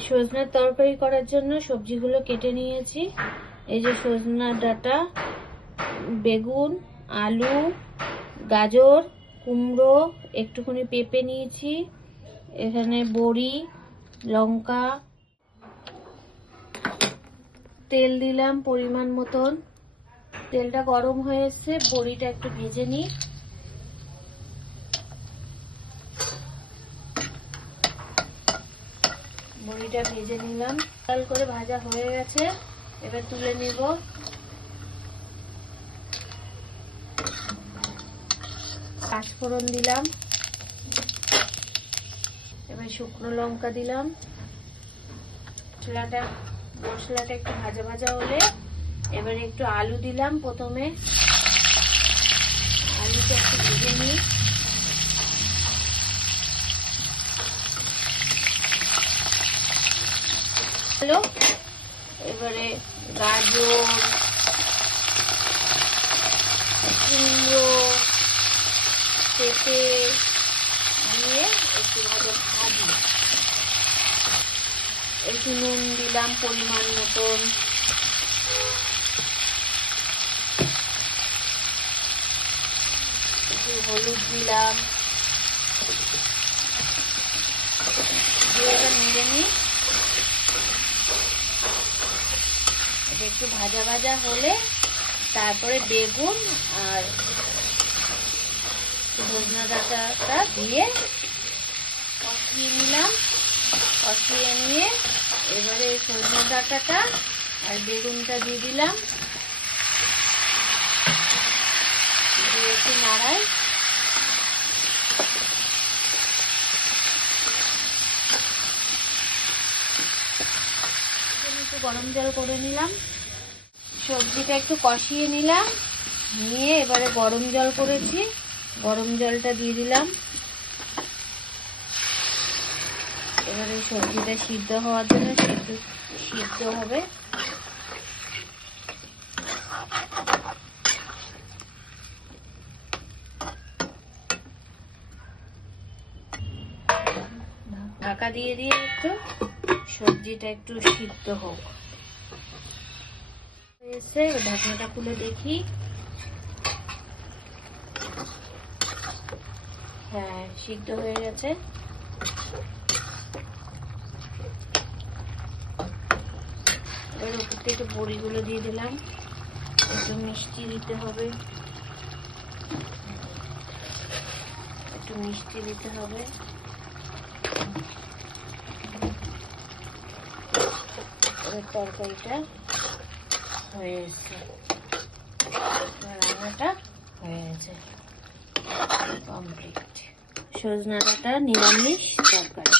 সজনের তরকারি করার জন্য সবজিগুলো কেটে নিয়েছি। এই যে সজনার ডাঁটা, বেগুন, আলু, গাজর, কুমড়ো, একটুখানি পেঁপে নিয়েছি, এখানে বড়ি, লঙ্কা, তেল দিলাম পরিমাণ মতন। তেলটা গরম হয়ে এসছে, বড়িটা একটু ভেজে নিই। বড়িটা ভেজে নিলাম, লাল করে ভাজা হয়ে গেছে, এবার তুলে নেব। পাঁচফোড়ন দিলাম, এবার শুকনো লঙ্কা দিলাম। মশলাটা একটু ভাজা ভাজা হলে এবারে একটু আলু দিলাম। প্রথমে আলুটা একটু ভেজে নিই। এবারে গাজর, কুমড়ো, পেঁপে দিয়ে একটু ভাজি। একটু নুন দিলাম পরিমাণ মতন, একটু হলুদ দিলাম, দিয়ে এটা নেড়ে নিই। এটা একটু ভাজা ভাজা হলে তারপরে বেগুন আর সজনা ডাঁটাটা দিয়ে কষিয়ে নিলাম। কষিয়ে নিয়ে এবারে সজনা ডাঁটাটা আর বেগুনটা দিয়ে দিলাম, দিয়ে একটু নাড়াই। একটু গরম জল করে নিলাম। সবজিটা একটু কষিয়ে নিলাম, নিয়ে এবারে গরম জল করেছি, গরম জলটা দিয়ে দিলাম। এবারে সবজিটা সিদ্ধ হওয়ার জন্য সিদ্ধ হবে। ঢাকা দিয়ে দিয়ে একটু সবজিটা একটু সিদ্ধ হোক। এসে ঢাকনাটা খুলে দেখি, হ্যাঁ সিদ্ধ হয়ে গেছে। এবার উপর থেকে একটু বড়িগুলো দিয়ে দিলাম। একটু মিষ্টি দিতে হবে, একটু মিষ্টি দিতে হবে। এবার তরকারিটা হয়ে এসছে, রান্নাটা হয়ে গেছে কমপ্লিট। সজনা ডাঁটা নিরামিষ তরকারি।